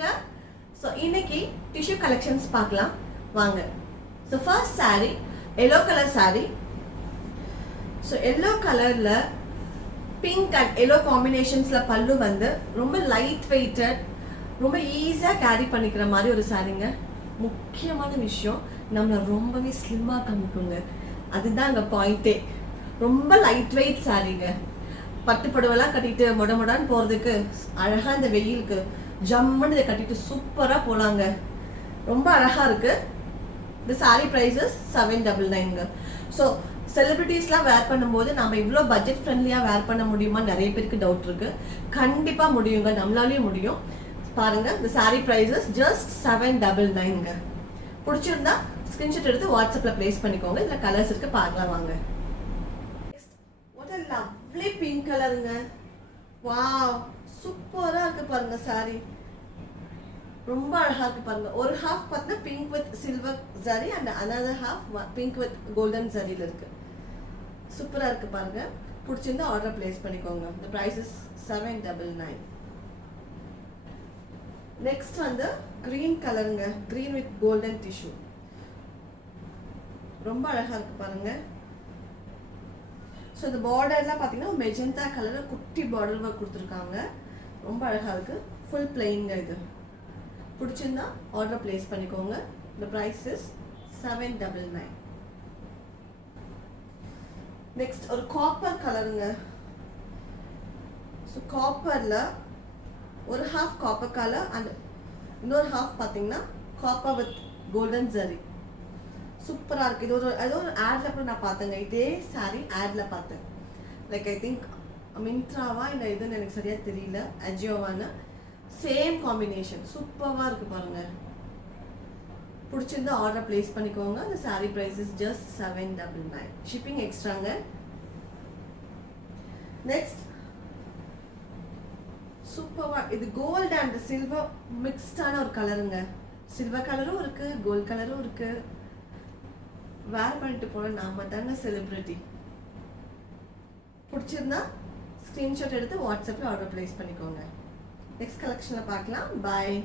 ஹாய்ங்க. So இன்னைக்கு tissue collections பார்க்கலாம் வாங்க. So first saree yellow colour saree. So yellow கலரில் பிங்க் அண்ட் எல்லோ காம்பினேஷன்ஸில் பல்லு வந்து ரொம்ப லைட் வெயிட்டட், ரொம்ப ஈஸியாக கேரி பண்ணிக்கிற மாதிரி ஒரு சாரீங்க. முக்கியமான விஷயம், நம்மளை ரொம்பவே ஸ்லிம்மாக காமிக்குங்க. அதுதான் அங்கே பாயிண்ட்டே. ரொம்ப லைட் வெயிட் சாரீங்க. பட்டு புடவைலாம் கட்டிட்டு மொடமொடான்னு போகிறதுக்கு அழகாக இந்த வெயிலுக்கு ஜம்முன்னு இதை கட்டிட்டு சூப்பராக போகலாங்க. ரொம்ப அழகாக இருக்குது. இந்த சாரீ ப்ரைஸஸ் 799ங்க. ஸோ செலிபிரிட்டிஸ்லாம் வேர் பண்ணும்போது நம்ம இவ்வளோ பட்ஜெட் ஃப்ரெண்ட்லியாக வேர் பண்ண முடியுமா நிறைய பேருக்கு டவுட் இருக்குது. கண்டிப்பாக முடியுங்க, நம்மளாலேயும் முடியும். பாருங்கள், இந்த சாரீ ப்ரைஸஸ் ஜஸ்ட் 799ங்க. பிடிச்சிருந்தா ஸ்க்ரீன்ஷாட் எடுத்து வாட்ஸ்அப்பில் ப்ளேஸ் பண்ணிக்கோங்க. இதில் கலர்ஸ் இருக்குது, பார்க்கலாம் வாங்க. லவ்லி பிங்க் கலருங்க. வாவ், சூப்பரா இருக்கு பாருங்க சாரி. ரொம்ப அழகா இருக்கு பாருங்க. ஒரு ஹாஃப் பார்த்தீங்கன்னா pink with silver zari and another half pink with golden ஜரியில இருக்கு. சூப்பரா இருக்கு பாருங்க. பிடிச்சிருந்தா ஆர்டர் பிளேஸ் பண்ணிக்கோங்க. the price is 799. நெக்ஸ்ட் வந்து கிரீன் கலருங்க. Green with golden tissue. ரொம்ப அழகா இருக்கு பாருங்க. ஸோ இந்த பார்டர்லாம் பார்த்தீங்கன்னா மெஜந்தா கலரில் குட்டி பார்டர் ஒர்க் கொடுத்துருக்காங்க. ரொம்ப அழகாக இருக்குது. ஃபுல் பிளெயின்ங்க. இது பிடிச்சிருந்தா ஆர்டர் பிளேஸ் பண்ணிக்கோங்க. இந்த ப்ரைஸ் இஸ் 799. நெக்ஸ்ட் ஒரு காப்பர் கலருங்க. ஸோ காப்பரில் ஒரு ஹாஃப் காப்பர் கலர் அண்ட் இன்னொரு ஹாஃப் பார்த்தீங்கன்னா காப்பர் வித் கோல்டன் ஜரி. சூப்பராக இருக்குது. இது ஒரு ஆடில் கூட நான் பார்த்தேங்க. இதே சாரீ ஆடில் பார்த்தேன். லைக் ஐ திங்க் மின்த்ராவா இல்லை இதுன்னு எனக்கு சரியாக தெரியல, அஜியோவான்னு. Same combination. சூப்பராக இருக்குது பாருங்கள். பிடிச்சிருந்தா ஆர்டர் பிளேஸ் பண்ணிக்கோங்க. அந்த sari price is just 799. Shipping எக்ஸ்ட்ராங்க. நெக்ஸ்ட் சூப்பராக இது கோல்டு அண்ட் சில்வர் மிக்ஸ்டான ஒரு கலருங்க. சில்வர் கலரும் இருக்குது, கோல்டு கலரும் இருக்குது. வேர் பண்ணிட்டு போன நாம தாங்க செலிபிரிட்டி. பிடிச்சிருந்தா ஸ்க்ரீன்ஷாட் எடுத்து வாட்ஸ்அப்பில் ஆர்டர் பிளேஸ் பண்ணிக்கோங்க. நெக்ஸ்ட் கலெக்ஷனில் பார்க்கலாம். பாய்.